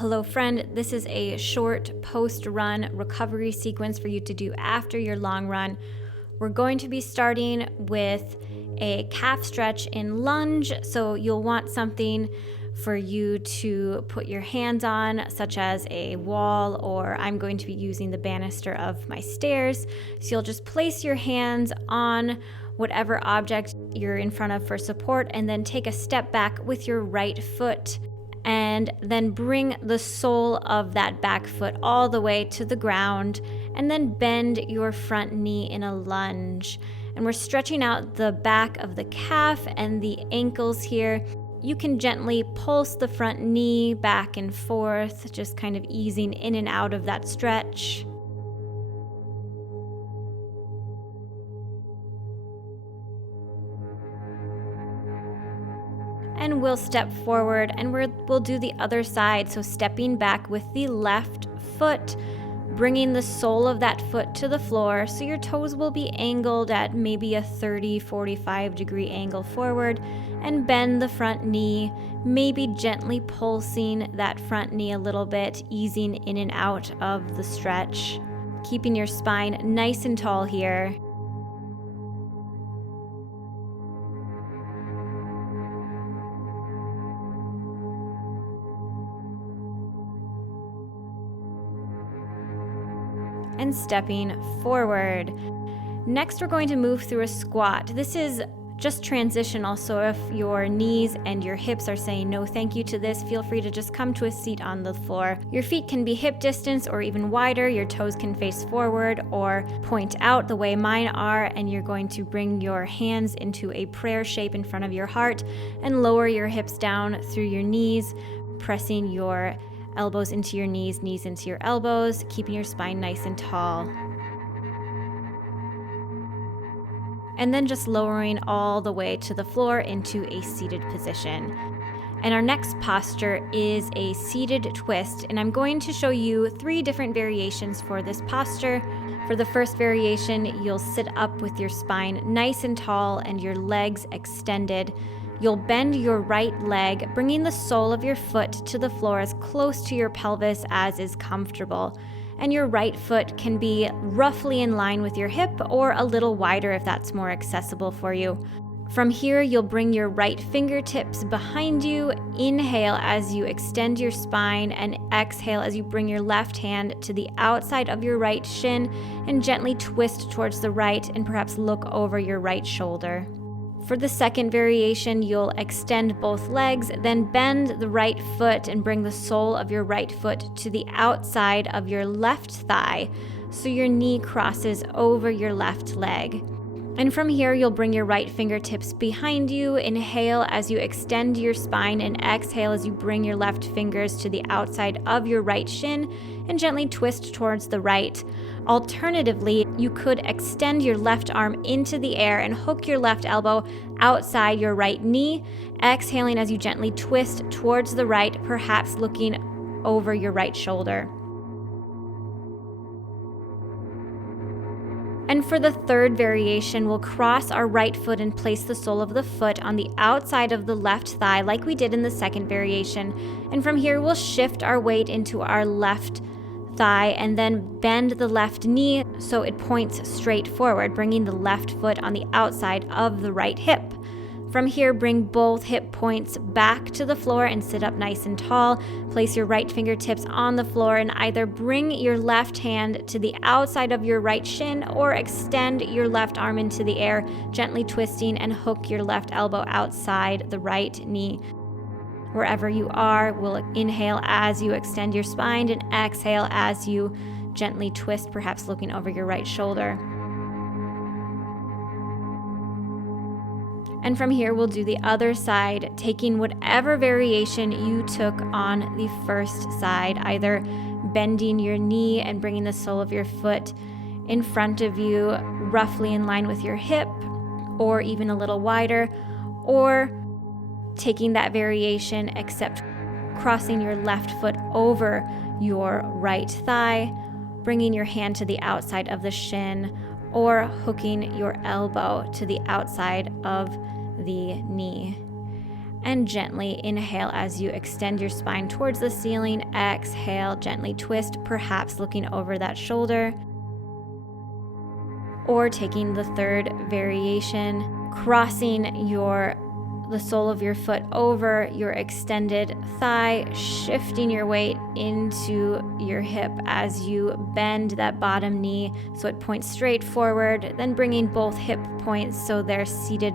Hello friend, this is a short post-run recovery sequence for you to do after your long run. We're going to be starting with a calf stretch in lunge, so you'll want something for you to put your hands on, such as a wall, or I'm going to be using the banister of my stairs. So you'll just place your hands on whatever object you're in front of for support, and then take a step back with your right foot, and then bring the sole of that back foot all the way to the ground, and then bend your front knee in a lunge. And we're stretching out the back of the calf and the ankles here. You can gently pulse the front knee back and forth, just kind of easing in and out of that stretch. And we'll step forward and we'll do the other side. So stepping back with the left foot, bringing the sole of that foot to the floor. So your toes will be angled at maybe a 30-45 degree angle forward, and bend the front knee, maybe gently pulsing that front knee a little bit, easing in and out of the stretch, keeping your spine nice and tall here. And stepping forward. Next, we're going to move through a squat. This is just transitional, so if your knees and your hips are saying no thank you to this, feel free to just come to a seat on the floor. Your feet can be hip distance or even wider. Your toes can face forward or point out the way mine are, and you're going to bring your hands into a prayer shape in front of your heart and lower your hips down through your knees, pressing your elbows into your knees, knees into your elbows, keeping your spine nice and tall. And then just lowering all the way to the floor into a seated position. And our next posture is a seated twist, and I'm going to show you 3 different variations for this posture. For the first variation, you'll sit up with your spine nice and tall and your legs extended. You'll bend your right leg, bringing the sole of your foot to the floor as close to your pelvis as is comfortable. And your right foot can be roughly in line with your hip or a little wider if that's more accessible for you. From here, you'll bring your right fingertips behind you. Inhale as you extend your spine, and exhale as you bring your left hand to the outside of your right shin and gently twist towards the right and perhaps look over your right shoulder. For the second variation, you'll extend both legs, then bend the right foot and bring the sole of your right foot to the outside of your left thigh, so your knee crosses over your left leg. And from here, you'll bring your right fingertips behind you. Inhale as you extend your spine, and exhale as you bring your left fingers to the outside of your right shin and gently twist towards the right. Alternatively, you could extend your left arm into the air and hook your left elbow outside your right knee, exhaling as you gently twist towards the right, perhaps looking over your right shoulder. And for the third variation, we'll cross our right foot and place the sole of the foot on the outside of the left thigh like we did in the second variation. And from here, we'll shift our weight into our left thigh and then bend the left knee so it points straight forward, bringing the left foot on the outside of the right hip. From here, bring both hip points back to the floor and sit up nice and tall. Place your right fingertips on the floor and either bring your left hand to the outside of your right shin or extend your left arm into the air, gently twisting, and hook your left elbow outside the right knee. Wherever you are, we'll inhale as you extend your spine and exhale as you gently twist, perhaps looking over your right shoulder. And from here, we'll do the other side, taking whatever variation you took on the first side, either bending your knee and bringing the sole of your foot in front of you, roughly in line with your hip, or even a little wider, or taking that variation except crossing your left foot over your right thigh, bringing your hand to the outside of the shin, or hooking your elbow to the outside of the knee. And gently inhale as you extend your spine towards the ceiling. Exhale, gently twist, perhaps looking over that shoulder. Or taking the third variation, crossing the sole of your foot over your extended thigh, shifting your weight into your hip as you bend that bottom knee so it points straight forward, then bringing both hip points so they're seated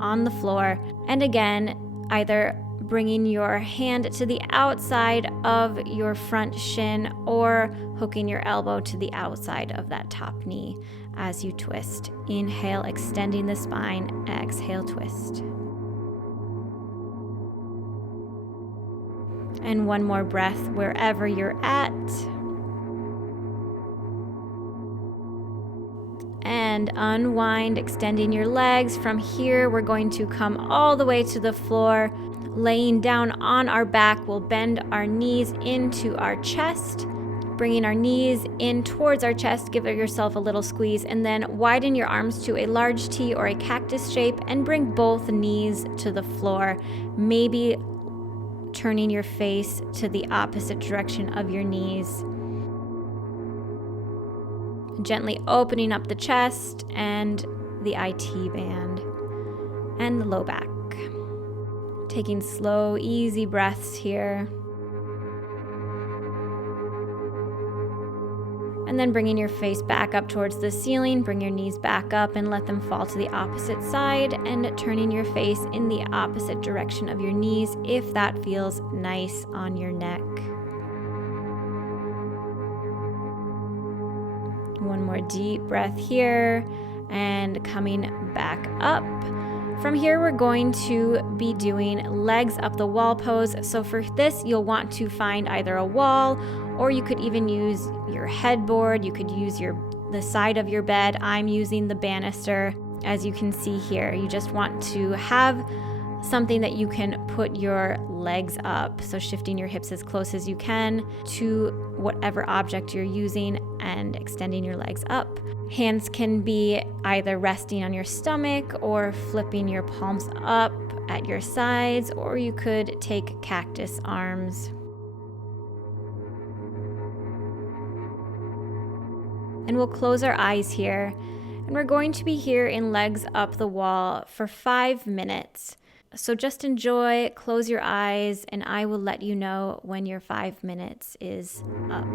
on the floor. And again, either bringing your hand to the outside of your front shin or hooking your elbow to the outside of that top knee as you twist. Inhale, extending the spine. Exhale, twist. And one more breath wherever you're at. And unwind, extending your legs. From here, we're going to come all the way to the floor. Laying down on our back, we'll bend our knees into our chest. Bringing our knees in towards our chest, give yourself a little squeeze, and then widen your arms to a large T or a cactus shape and bring both knees to the floor. Maybe turning your face to the opposite direction of your knees. Gently opening up the chest and the IT band and the low back. Taking slow, easy breaths here. And then bringing your face back up towards the ceiling, bring your knees back up and let them fall to the opposite side, and turning your face in the opposite direction of your knees if that feels nice on your neck. One more deep breath here and coming back up. From here, we're going to be doing legs up the wall pose. So for this, you'll want to find either a wall, or you could even use your headboard. You could use the side of your bed. I'm using the banister, as you can see here. You just want to have something that you can put your legs up. So shifting your hips as close as you can to whatever object you're using and extending your legs up. Hands can be either resting on your stomach or flipping your palms up at your sides, or you could take cactus arms. And we'll close our eyes here. And we're going to be here in legs up the wall for 5 minutes. So just enjoy, close your eyes, and I will let you know when your 5 minutes is up.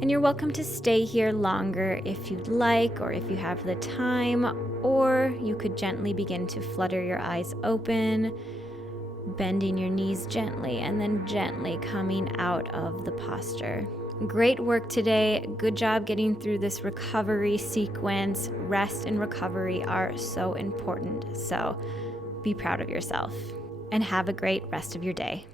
And you're welcome to stay here longer if you'd like, or if you have the time, or you could gently begin to flutter your eyes open, bending your knees gently, and then gently coming out of the posture. Great work today. Good job getting through this recovery sequence. Rest and recovery are so important. So be proud of yourself and have a great rest of your day.